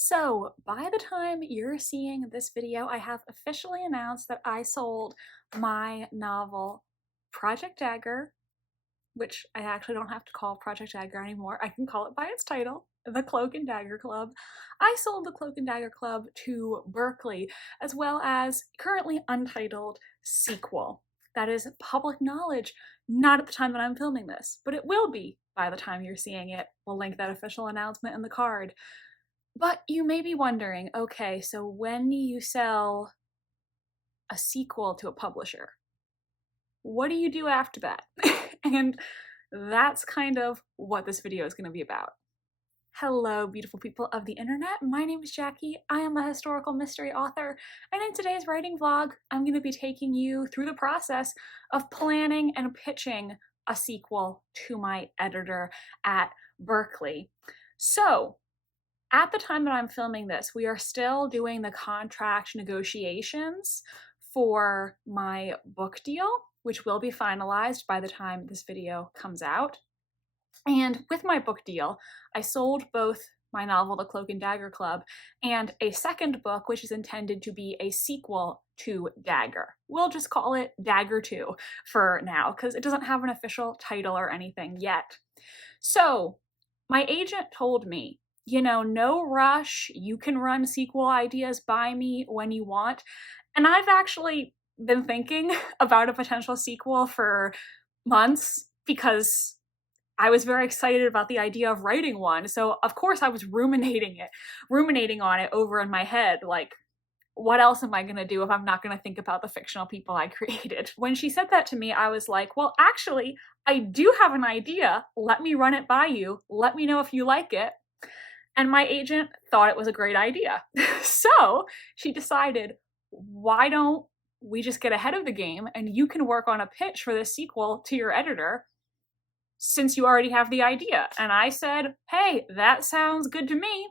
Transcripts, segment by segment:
So, by the time you're seeing this video, I have officially announced that I sold my novel, Project Dagger, which I actually don't have to call Project Dagger anymore. I can call it by its title, The Cloak and Dagger Club. I sold The Cloak and Dagger Club to Berkley, as well as currently untitled sequel. That is public knowledge, not at the time that I'm filming this, but it will be by the time you're seeing it. We'll link that official announcement in the card. But you may be wondering, okay, so when you sell a sequel to a publisher, what do you do after that? And that's kind of what this video is going to be about. Hello, beautiful people of the internet. My name is Jackie. I am a historical mystery author, and in today's writing vlog, I'm going to be taking you through the process of planning and pitching a sequel to my editor at Berkley. So, at the time that I'm filming this, we are still doing the contract negotiations for my book deal, which will be finalized by the time this video comes out. And with my book deal, I sold both my novel, The Cloak and Dagger Club, and a second book, which is intended to be a sequel to Dagger. We'll just call it Dagger 2 for now, because it doesn't have an official title or anything yet. So, my agent told me, you know, no rush, you can run sequel ideas by me when you want. And I've actually been thinking about a potential sequel for months because I was very excited about the idea of writing one. So of course I was ruminating on it over in my head, like, what else am I gonna do if I'm not gonna think about the fictional people I created? When she said that to me, I was like, well, actually, I do have an idea. Let me run it by you. Let me know if you like it. And my agent thought it was a great idea. So she decided, why don't we just get ahead of the game and you can work on a pitch for this sequel to your editor since you already have the idea. And I said, hey, that sounds good to me.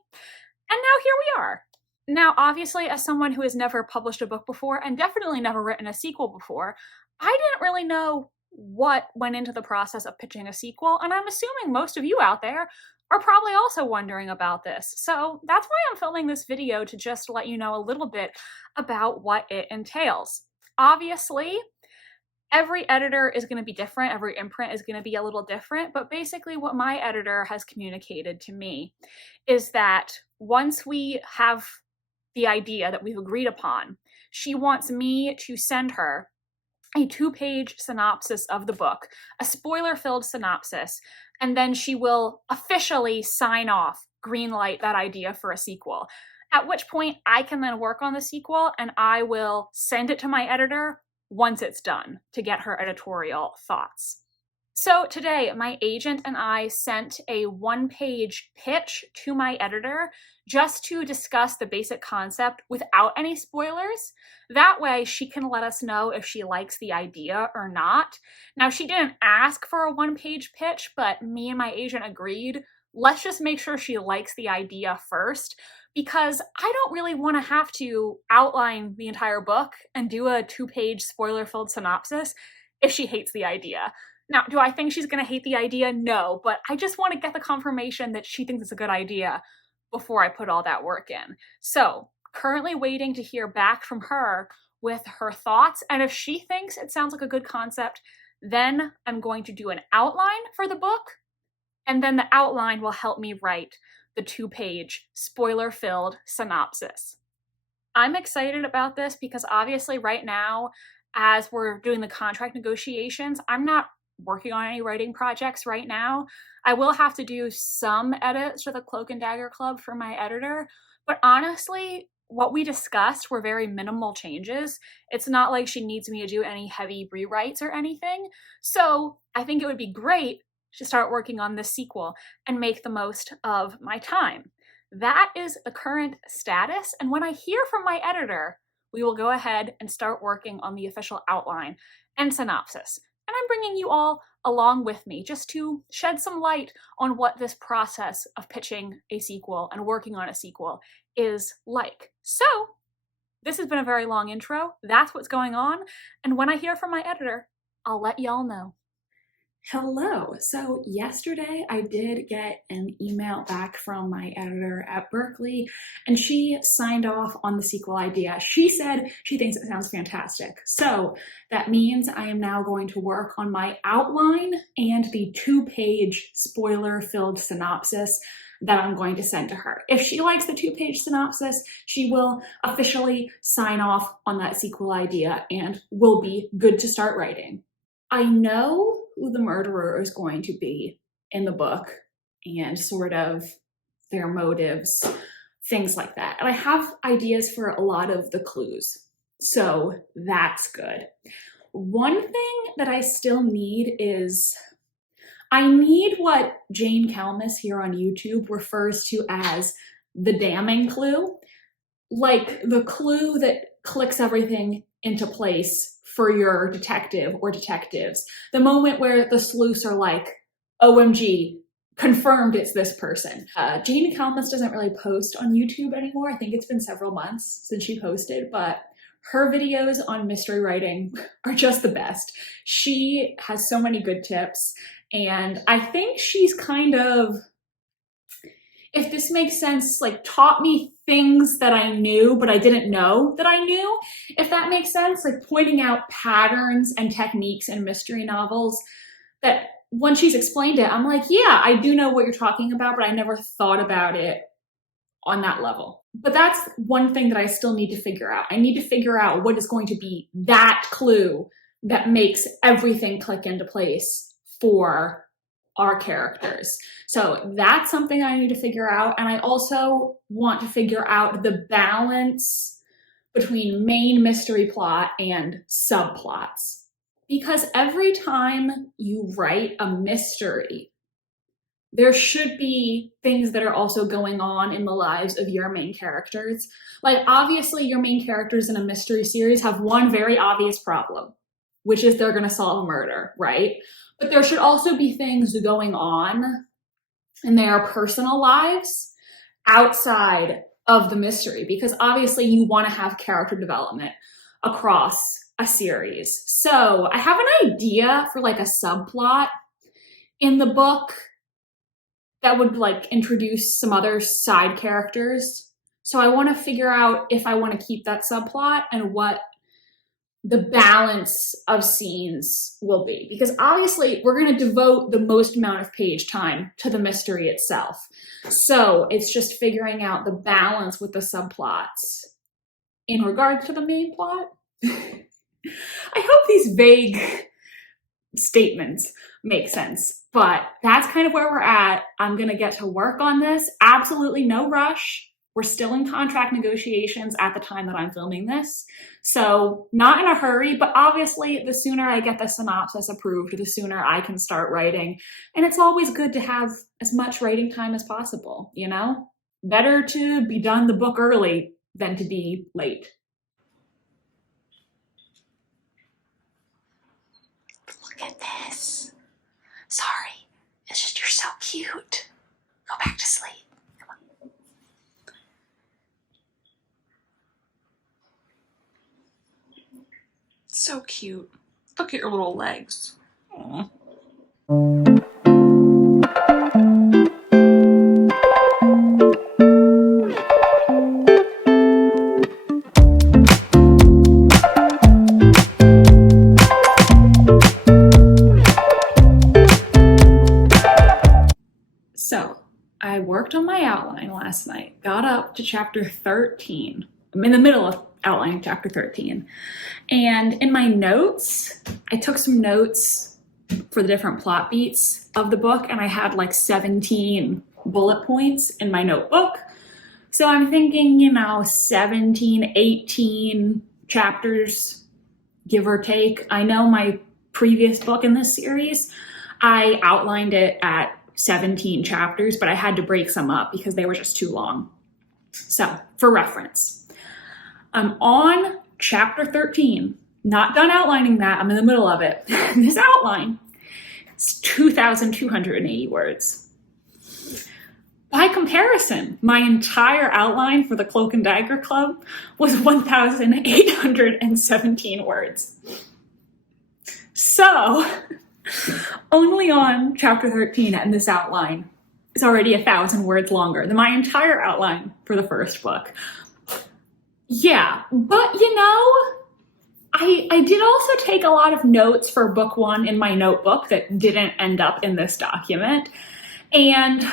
And now here we are. Now, obviously, as someone who has never published a book before and definitely never written a sequel before, I didn't really know what went into the process of pitching a sequel, and I'm assuming most of you out there are probably also wondering about this. So that's why I'm filming this video, to just let you know a little bit about what it entails. Obviously, every editor is going to be different, every imprint is going to be a little different, but basically what my editor has communicated to me is that once we have the idea that we've agreed upon, she wants me to send her a 2-page synopsis of the book, a spoiler-filled synopsis, and then she will officially sign off, greenlight that idea for a sequel. At which point I can then work on the sequel and I will send it to my editor once it's done to get her editorial thoughts. So today, my agent and I sent a 1-page pitch to my editor just to discuss the basic concept without any spoilers. That way, she can let us know if she likes the idea or not. Now, she didn't ask for a 1-page pitch, but me and my agent agreed, let's just make sure she likes the idea first, because I don't really want to have to outline the entire book and do a 2-page spoiler-filled synopsis if she hates the idea. Now, do I think she's going to hate the idea? No, but I just want to get the confirmation that she thinks it's a good idea before I put all that work in. So, currently waiting to hear back from her with her thoughts, and if she thinks it sounds like a good concept, then I'm going to do an outline for the book, and then the outline will help me write the 2-page spoiler-filled synopsis. I'm excited about this because obviously right now, as we're doing the contract negotiations, I'm not working on any writing projects right now. I will have to do some edits for the Cloak and Dagger Club for my editor, but honestly, what we discussed were very minimal changes. It's not like she needs me to do any heavy rewrites or anything, so I think it would be great to start working on this sequel and make the most of my time. That is the current status, and when I hear from my editor, we will go ahead and start working on the official outline and synopsis. And I'm bringing you all along with me just to shed some light on what this process of pitching a sequel and working on a sequel is like. So, this has been a very long intro. That's what's going on. And when I hear from my editor, I'll let y'all know. Hello. So yesterday I did get an email back from my editor at Berkley, and she signed off on the sequel idea. She said she thinks it sounds fantastic. So that means I am now going to work on my outline and the 2-page spoiler-filled synopsis that I'm going to send to her. If she likes the 2-page synopsis, she will officially sign off on that sequel idea and will be good to start writing. I know who the murderer is going to be in the book and sort of their motives, things like that. And I have ideas for a lot of the clues, so that's good. One thing that I still need is, I need what Jane Kalmus here on YouTube refers to as the damning clue, like the clue that clicks everything into place for your detective or detectives. The moment where the sleuths are like, OMG, confirmed it's this person. Jane Kalmus doesn't really post on YouTube anymore. I think it's been several months since she posted, but her videos on mystery writing are just the best. She has so many good tips, and I think she's kind of, if this makes sense, like taught me things that I knew, but I didn't know that I knew, if that makes sense, like pointing out patterns and techniques in mystery novels that when she's explained it, I'm like, yeah, I do know what you're talking about, but I never thought about it on that level. But that's one thing that I still need to figure out. I need to figure out what is going to be that clue that makes everything click into place for our characters. So that's something I need to figure out. And I also want to figure out the balance between main mystery plot and subplots. Because every time you write a mystery, there should be things that are also going on in the lives of your main characters. Like, obviously your main characters in a mystery series have one very obvious problem, which is they're gonna solve a murder, right? But there should also be things going on in their personal lives outside of the mystery, because obviously you want to have character development across a series. So I have an idea for like a subplot in the book that would like introduce some other side characters. So I want to figure out if I want to keep that subplot and what the balance of scenes will be, because obviously we're going to devote the most amount of page time to the mystery itself. So it's just figuring out the balance with the subplots in regard to the main plot. I hope these vague statements make sense, but that's kind of where we're at. I'm going to get to work on this. Absolutely no rush. We're still in contract negotiations at the time that I'm filming this. So not in a hurry, but obviously the sooner I get the synopsis approved, the sooner I can start writing. And it's always good to have as much writing time as possible, you know? Better to be done the book early than to be late. Look at this. Sorry, it's just you're so cute. Go back to sleep. So cute. Look at your little legs. Aww. So I worked on my outline last night, got up to chapter 13. I'm in the middle of outlining chapter 13. And in my notes, I took some notes for the different plot beats of the book, and I had like 17 bullet points in my notebook. So I'm thinking, you know, 17, 18 chapters, give or take. I know my previous book in this series, I outlined it at 17 chapters, but I had to break some up because they were just too long. So for reference, I'm on chapter 13, not done outlining that, I'm in the middle of it. This outline is 2,280 words. By comparison, my entire outline for the Cloak and Dagger Club was 1,817 words. So Only on chapter 13 and this outline is already 1,000 words longer than my entire outline for the first book. Yeah, but you know, I did also take a lot of notes for book 1 in my notebook that didn't end up in this document. And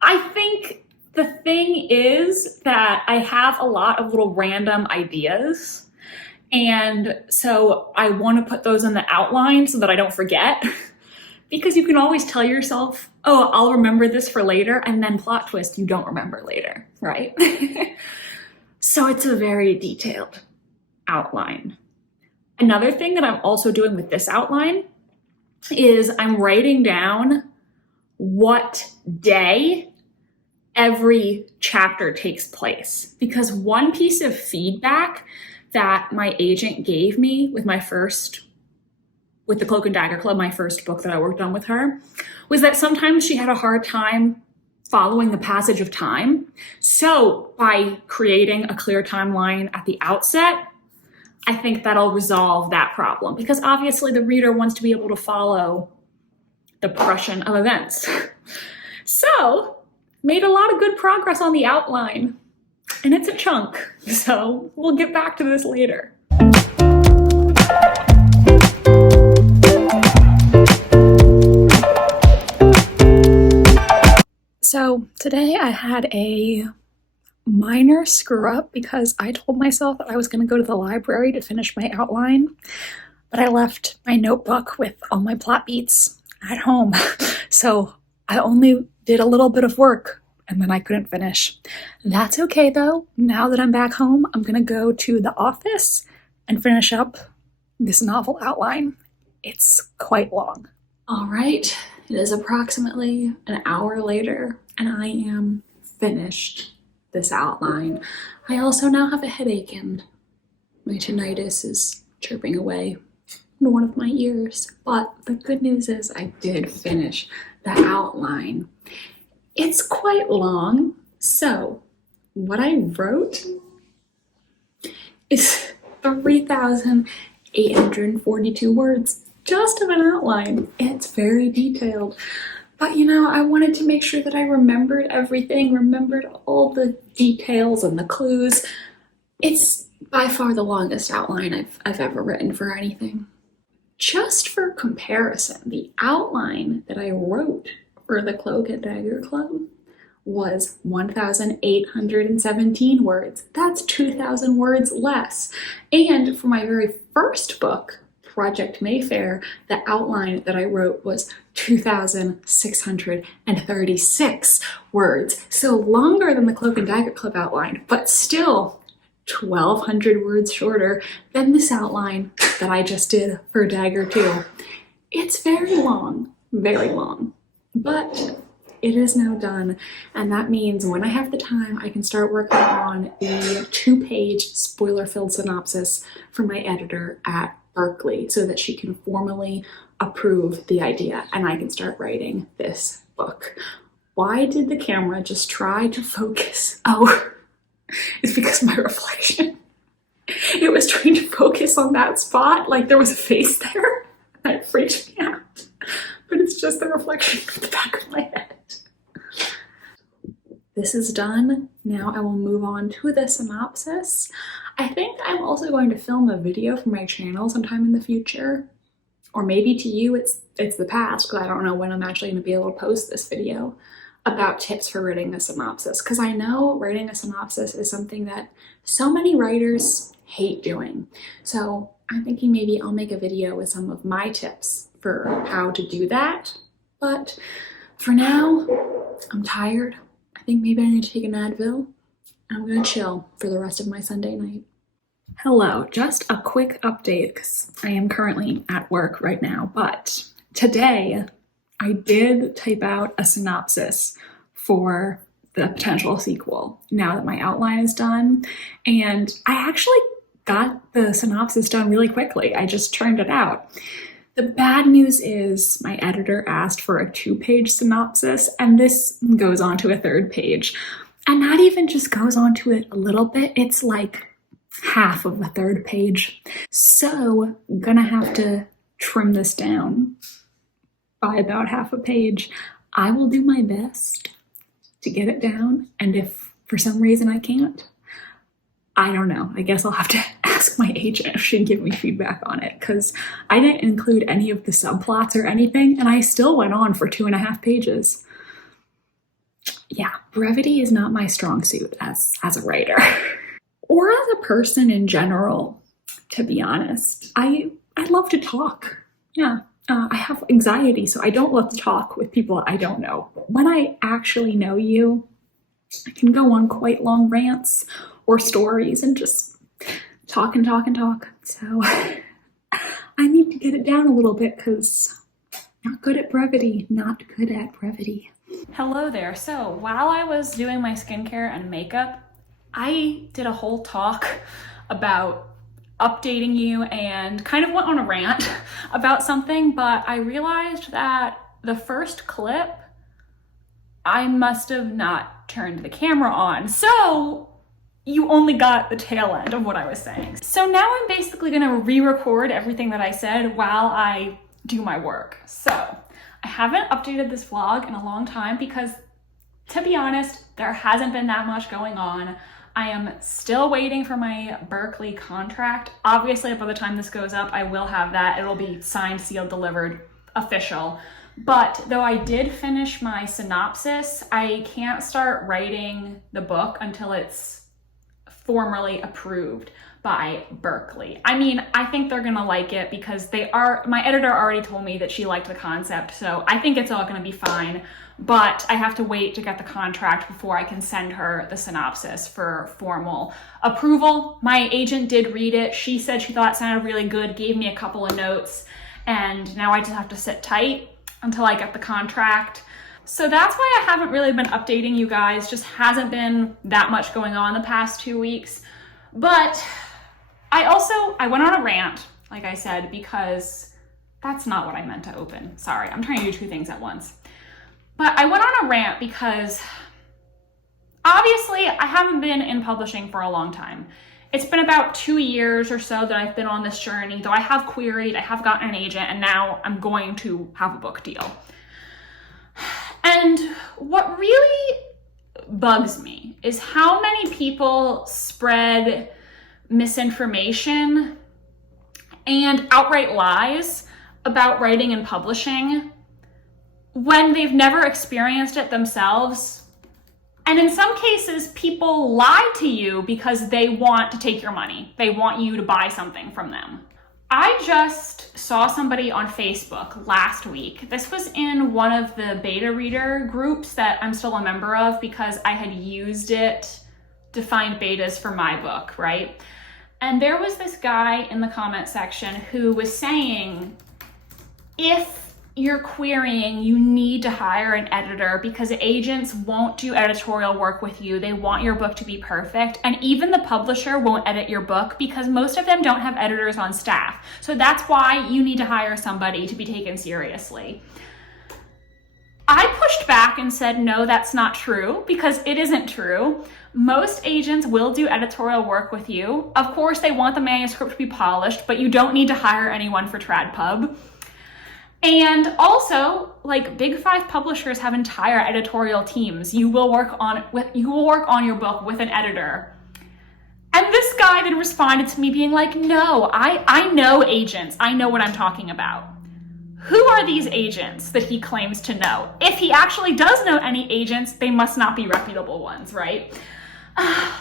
I think the thing is that I have a lot of little random ideas. And so I want to put those in the outline so that I don't forget. Because you can always tell yourself, oh, I'll remember this for later, and then plot twist, you don't remember later, right? So it's a very detailed outline. Another thing that I'm also doing with this outline is I'm writing down what day every chapter takes place. Because one piece of feedback that my agent gave me with the Cloak and Dagger Club, my first book that I worked on with her, was that sometimes she had a hard time following the passage of time. So by creating a clear timeline at the outset, I think that'll resolve that problem, because obviously the reader wants to be able to follow the progression of events. So made a lot of good progress on the outline, and it's a chunk, so we'll get back to this later. So today I had a minor screw up because I told myself that I was going to go to the library to finish my outline, but I left my notebook with all my plot beats at home. So I only did a little bit of work and then I couldn't finish. That's okay though. Now that I'm back home, I'm going to go to the office and finish up this novel outline. It's quite long. All right, it is approximately an hour later and I am finished this outline. I also now have a headache and my tinnitus is chirping away in one of my ears. But the good news is I did finish the outline. It's quite long, so what I wrote is 3,842 words just of an outline. It's very detailed. But you know, I wanted to make sure that I remembered everything, remembered all the details and the clues. It's by far the longest outline I've ever written for anything. Just for comparison, the outline that I wrote for the Cloak and Dagger Club was 1,817 words. That's 2,000 words less. And for my very first book, Project Mayfair, the outline that I wrote was 2,636 words. So longer than the Cloak and Dagger Club outline, but still 1,200 words shorter than this outline that I just did for Dagger 2. It's very long, but it is now done. And that means when I have the time, I can start working on the 2-page spoiler-filled synopsis for my editor at Berkley so that she can formally approve the idea and I can start writing this book. Why did the camera just try to focus? Oh, it's because of my reflection. It was trying to focus on that spot, like there was a face there. That freaked me out. But it's just the reflection of the back of my head. This is done. Now I will move on to the synopsis. I think I'm also going to film a video for my channel sometime in the future. Or maybe to you it's the past, because I don't know when I'm actually going to be able to post this video about tips for writing a synopsis. Because I know writing a synopsis is something that so many writers hate doing. So I'm thinking maybe I'll make a video with some of my tips for how to do that. But for now, I'm tired. I think maybe I need to take an Advil. I'm gonna chill for the rest of my Sunday night. Hello, just a quick update because I am currently at work right now, but today I did type out a synopsis for the potential sequel now that my outline is done, and I actually got the synopsis done really quickly. I just churned it out. The bad news is my editor asked for a 2-page synopsis, and this goes on to a 3rd page. And that even just goes on to it a little bit. It's like half of a 3rd page. So I'm gonna have to trim this down by about half a page. I will do my best to get it down, and if for some reason I can't, I don't know. I guess I'll have to ask my agent if she'd give me feedback on it, because I didn't include any of the subplots or anything, and I still went on for 2.5 pages. Yeah, brevity is not my strong suit as a writer. Or as a person in general, to be honest. I love to talk. Yeah. I have anxiety, so I don't love to talk with people I don't know. When I actually know you, I can go on quite long rants or stories and just talk and talk and talk. So I need to get it down a little bit because not good at brevity, not good at brevity. Hello there. So while I was doing my skincare and makeup, I did a whole talk about updating you and kind of went on a rant about something, but I realized that the first clip, I must have not turned the camera on. So you only got the tail end of what I was saying. So now I'm basically gonna re-record everything that I said while I do my work. So I haven't updated this vlog in a long time because, to be honest, there hasn't been that much going on. I am still waiting for my Berkley contract. Obviously, by the time this goes up, I will have that. It'll be signed, sealed, delivered, official. But though I did finish my synopsis, I can't start writing the book until it's formally approved by Berkley. I mean, I think they're gonna like it because my editor already told me that she liked the concept, so I think it's all gonna be fine. But I have to wait to get the contract before I can send her the synopsis for formal approval. My agent did read it. She said she thought it sounded really good, gave me a couple of notes, and now I just have to sit tight until I get the contract. So that's why I haven't really been updating you guys. Just hasn't been that much going on the past 2 weeks. But I went on a rant, like I said, because that's not what I meant to open. Sorry, I'm trying to do 2 things at once. But I went on a rant because obviously I haven't been in publishing for a long time. It's been about 2 years or so that I've been on this journey, though I have queried, I have gotten an agent, and now I'm going to have a book deal. And what really bugs me is how many people spread misinformation and outright lies about writing and publishing when they've never experienced it themselves. And in some cases, people lie to you because they want to take your money. They want you to buy something from them. I just saw somebody on Facebook last week. This was in one of the beta reader groups that I'm still a member of because I had used it to find betas for my book, right? And there was this guy in the comment section who was saying, if you're querying, you need to hire an editor because agents won't do editorial work with you. They want your book to be perfect. And even the publisher won't edit your book because most of them don't have editors on staff. So that's why you need to hire somebody to be taken seriously. I pushed back and said, no, that's not true, because it isn't true. Most agents will do editorial work with you. Of course, they want the manuscript to be polished, but you don't need to hire anyone for tradpub. And also, like, Big 5 publishers have entire editorial teams. You will work on your book with an editor. And this guy then responded to me being like, no, I know agents. I know what I'm talking about. Who are these agents that he claims to know? If he actually does know any agents, they must not be reputable ones, right? And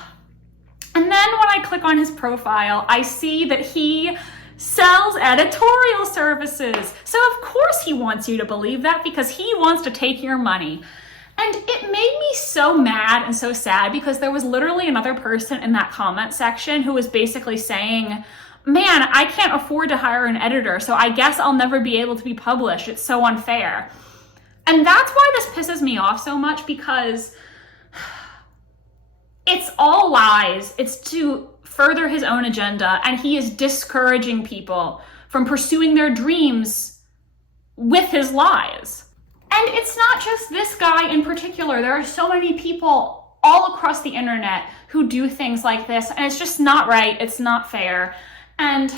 then when I click on his profile, I see that he sells editorial services. So of course he wants you to believe that because he wants to take your money. And it made me so mad and so sad because there was literally another person in that comment section who was basically saying, man, I can't afford to hire an editor, so I guess I'll never be able to be published. It's so unfair. And that's why this pisses me off so much, because it's all lies. It's to further his own agenda, and he is discouraging people from pursuing their dreams with his lies. And it's not just this guy in particular. There are so many people all across the internet who do things like this, and it's just not right. It's not fair. And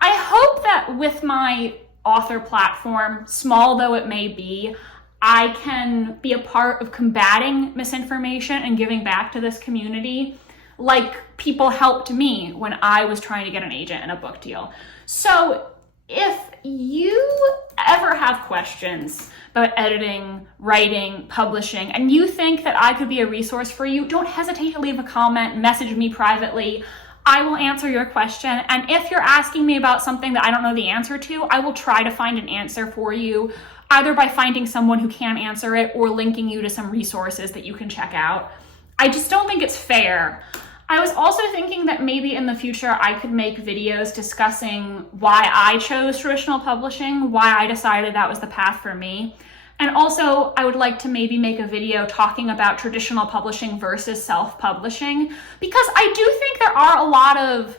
I hope that with my author platform, small though it may be, I can be a part of combating misinformation and giving back to this community like people helped me when I was trying to get an agent and a book deal. So if you ever have questions about editing, writing, publishing, and you think that I could be a resource for you, don't hesitate to leave a comment, message me privately. I will answer your question. And if you're asking me about something that I don't know the answer to, I will try to find an answer for you, either by finding someone who can answer it or linking you to some resources that you can check out. I just don't think it's fair. I was also thinking that maybe in the future I could make videos discussing why I chose traditional publishing, why I decided that was the path for me. And also, I would like to maybe make a video talking about traditional publishing versus self-publishing, because I do think there are a lot of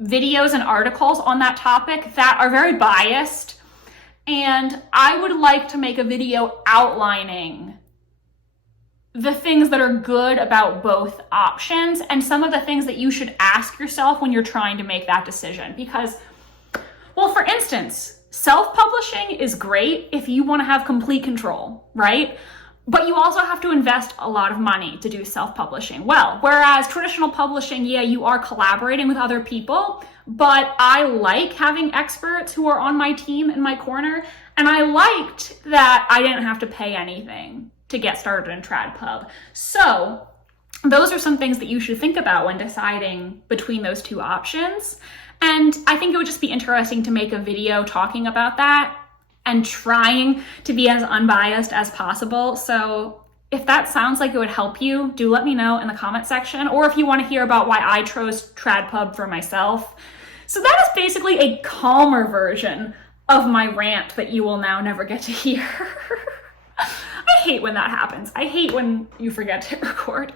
videos and articles on that topic that are very biased. And I would like to make a video outlining the things that are good about both options and some of the things that you should ask yourself when you're trying to make that decision. Because, well, for instance, self-publishing is great if you want to have complete control, right? But you also have to invest a lot of money to do self-publishing. Well, whereas traditional publishing, yeah, you are collaborating with other people, but I like having experts who are on my team in my corner, and I liked that I didn't have to pay anything to get started in tradpub. So those are some things that you should think about when deciding between those two options. And I think it would just be interesting to make a video talking about that and trying to be as unbiased as possible. So if that sounds like it would help you, do let me know in the comment section, or if you want to hear about why I chose tradpub for myself. So that is basically a calmer version of my rant that you will now never get to hear. I hate when that happens. I hate when you forget to record.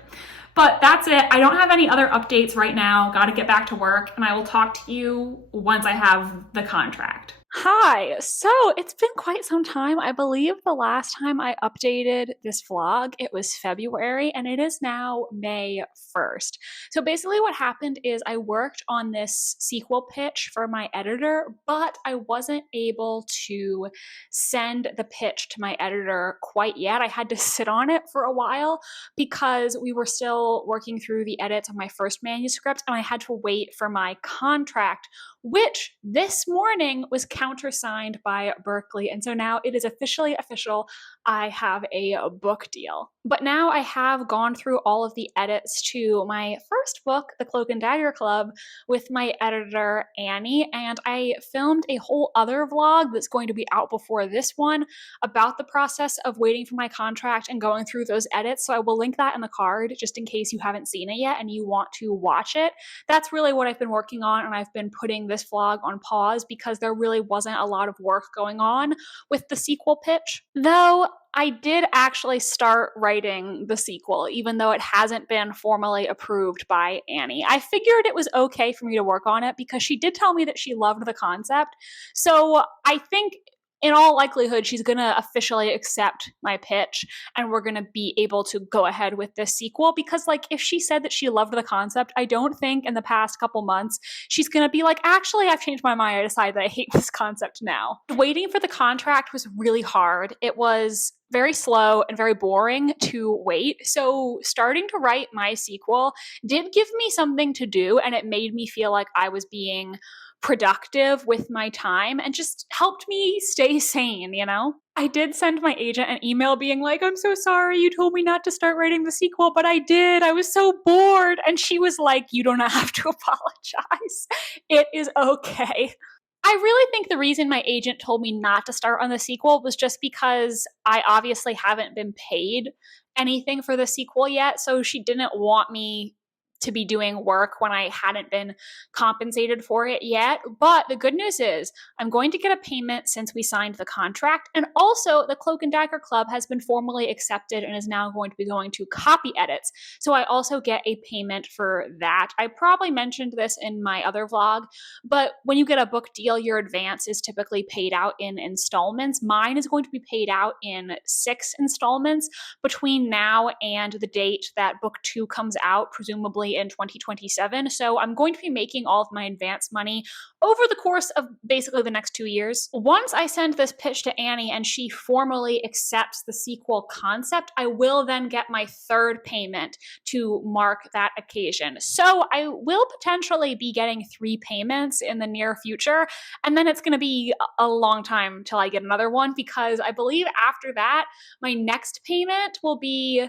But that's it. I don't have any other updates right now. Got to get back to work, and I will talk to you once I have the contract. Hi, so it's been quite some time. I believe the last time I updated this vlog, it was February, and it is now May 1st. So basically what happened is I worked on this sequel pitch for my editor, but I wasn't able to send the pitch to my editor quite yet. I had to sit on it for a while because we were still working through the edits of my first manuscript, and I had to wait for my contract, which this morning was countersigned by Berkley. And so now it is officially official. I have a book deal. But now I have gone through all of the edits to my first book, The CLOAK and Dagger Club, with my editor, Annie. And I filmed a whole other vlog that's going to be out before this one about the process of waiting for my contract and going through those edits. So I will link that in the card just in case you haven't seen it yet and you want to watch it. That's really what I've been working on, and I've been putting this vlog on pause because there really wasn't a lot of work going on with the sequel pitch. Though I did actually start writing the sequel, even though it hasn't been formally approved by Annie. I figured it was okay for me to work on it because she did tell me that she loved the concept. So I think in all likelihood, she's going to officially accept my pitch and we're going to be able to go ahead with this sequel. Because, like, if she said that she loved the concept, I don't think in the past couple months she's going to be like, actually, I've changed my mind. I decided that I hate this concept now. Waiting for the contract was really hard. It was very slow and very boring to wait. So starting to write my sequel did give me something to do, and it made me feel like I was being productive with my time and just helped me stay sane, you know? I did send my agent an email being like, I'm so sorry, you told me not to start writing the sequel, but I did. I was so bored. And she was like, you don't have to apologize. It is okay. I really think the reason my agent told me not to start on the sequel was just because I obviously haven't been paid anything for the sequel yet. So she didn't want me to be doing work when I hadn't been compensated for it yet. But the good news is I'm going to get a payment since we signed the contract. And also the CLOAK and Dagger Club has been formally accepted and is now going to be going to copy edits. So I also get a payment for that. I probably mentioned this in my other vlog, but when you get a book deal, your advance is typically paid out in installments. Mine is going to be paid out in 6 installments between now and the date that book 2 comes out, presumably early in 2027. So I'm going to be making all of my advance money over the course of basically the next 2 years. Once I send this pitch to Annie and she formally accepts the sequel concept, I will then get my third payment to mark that occasion. So I will potentially be getting 3 payments in the near future, and then it's going to be a long time till I get another one, because I believe after that, my next payment will be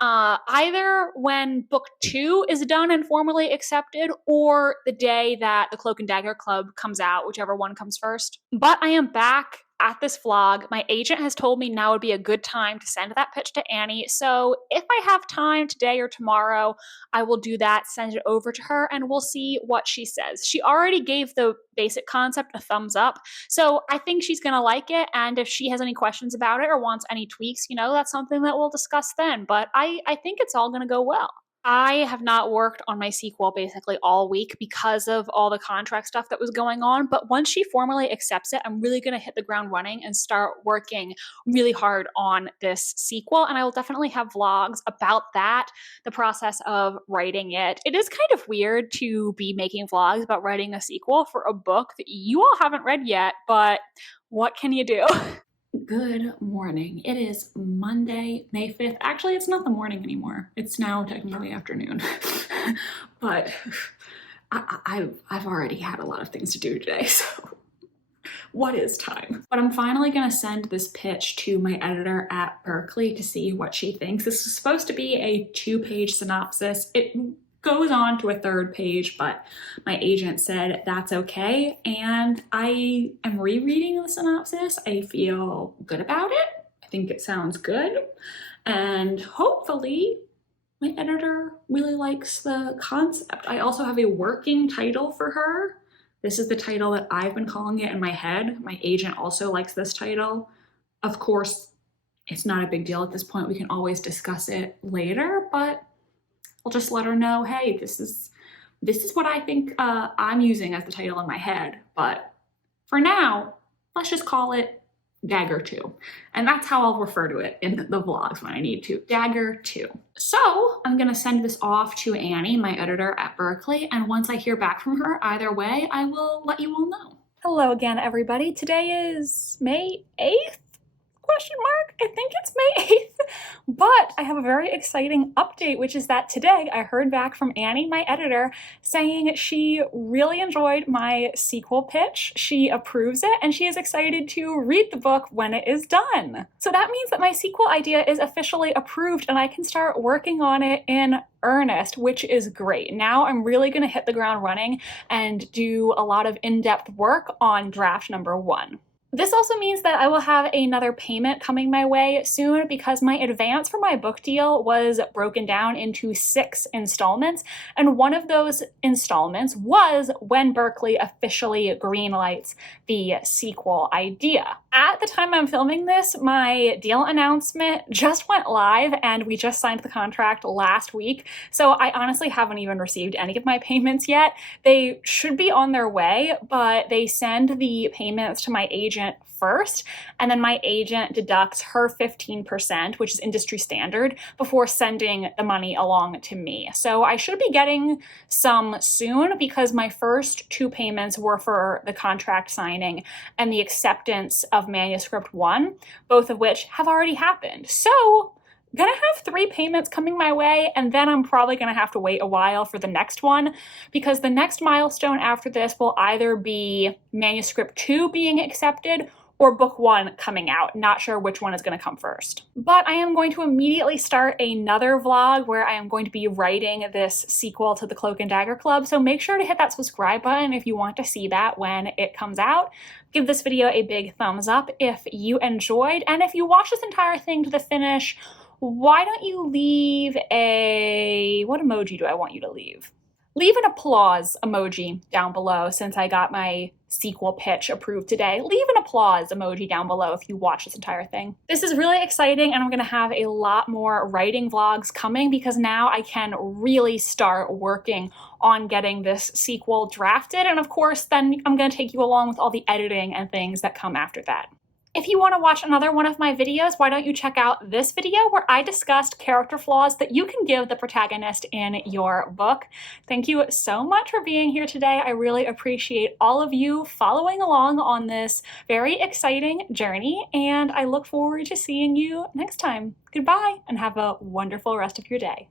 either when book 2 is done and formally accepted, or the day that the Cloak and Dagger Club comes out, whichever one comes first. But I am back at this vlog. My agent has told me now would be a good time to send that pitch to Annie. So if I have time today or tomorrow, I will do that, send it over to her, and we'll see what she says. She already gave the basic concept a thumbs up, so I think she's gonna like it. And if she has any questions about it or wants any tweaks, that's something that we'll discuss then. But I think it's all gonna go well. I have not worked on my sequel basically all week because of all the contract stuff that was going on. But once she formally accepts it, I'm really going to hit the ground running and start working really hard on this sequel. And I will definitely have vlogs about that, the process of writing it. It is kind of weird to be making vlogs about writing a sequel for a book that you all haven't read yet, but what can you do? Good morning. It is Monday, May 5th. Actually, it's not the morning anymore. It's now technically afternoon. But I've already had a lot of things to do today, so what is time? But I'm finally going to send this pitch to my editor at Berkley to see what she thinks. This is supposed to be a 2-page synopsis. It goes on to a 3rd page, but my agent said that's okay. And I am rereading the synopsis. I feel good about it. I think it sounds good. And hopefully my editor really likes the concept. I also have a working title for her. This is the title that I've been calling it in my head. My agent also likes this title. Of course, it's not a big deal at this point. We can always discuss it later, but I'll just let her know, hey, this is what I think I'm using as the title in my head. But for now, let's just call it Dagger 2. And that's how I'll refer to it in the vlogs when I need to. Dagger 2. So I'm going to send this off to Annie, my editor at Berkley. And once I hear back from her, either way, I will let you all know. Hello again, everybody. Today is May 8th? Question mark? I think it's May 8th. But I have a very exciting update, which is that today I heard back from Annie, my editor, saying she really enjoyed my sequel pitch. She approves it, and she is excited to read the book when it is done. So that means that my sequel idea is officially approved and I can start working on it in earnest, which is great. Now I'm really going to hit the ground running and do a lot of in-depth work on draft number 1. This also means that I will have another payment coming my way soon, because my advance for my book deal was broken down into 6 installments, and one of those installments was when Berkley officially greenlights the sequel idea. At the time I'm filming this, my deal announcement just went live and we just signed the contract last week, so I honestly haven't even received any of my payments yet. They should be on their way, but they send the payments to my agent first, and then my agent deducts her 15%, which is industry standard, before sending the money along to me. So I should be getting some soon, because my first 2 payments were for the contract signing and the acceptance of manuscript 1, both of which have already happened. So gonna have 3 payments coming my way, and then I'm probably gonna have to wait a while for the next one, because the next milestone after this will either be manuscript 2 being accepted or book 1 coming out. Not sure which one is going to come first. But I am going to immediately start another vlog where I am going to be writing this sequel to the Cloak and Dagger Club, so make sure to hit that subscribe button if you want to see that when it comes out. Give this video a big thumbs up if you enjoyed, and if you watch this entire thing to the finish, why don't you leave a... what emoji do I want you to leave? Leave an applause emoji down below, since I got my sequel pitch approved today. Leave an applause emoji down below if you watch this entire thing. This is really exciting, and I'm gonna have a lot more writing vlogs coming, because now I can really start working on getting this sequel drafted. And of course, then I'm gonna take you along with all the editing and things that come after that. If you want to watch another one of my videos, why don't you check out this video where I discussed character flaws that you can give the protagonist in your book. Thank you so much for being here today. I really appreciate all of you following along on this very exciting journey, and I look forward to seeing you next time. Goodbye, and have a wonderful rest of your day.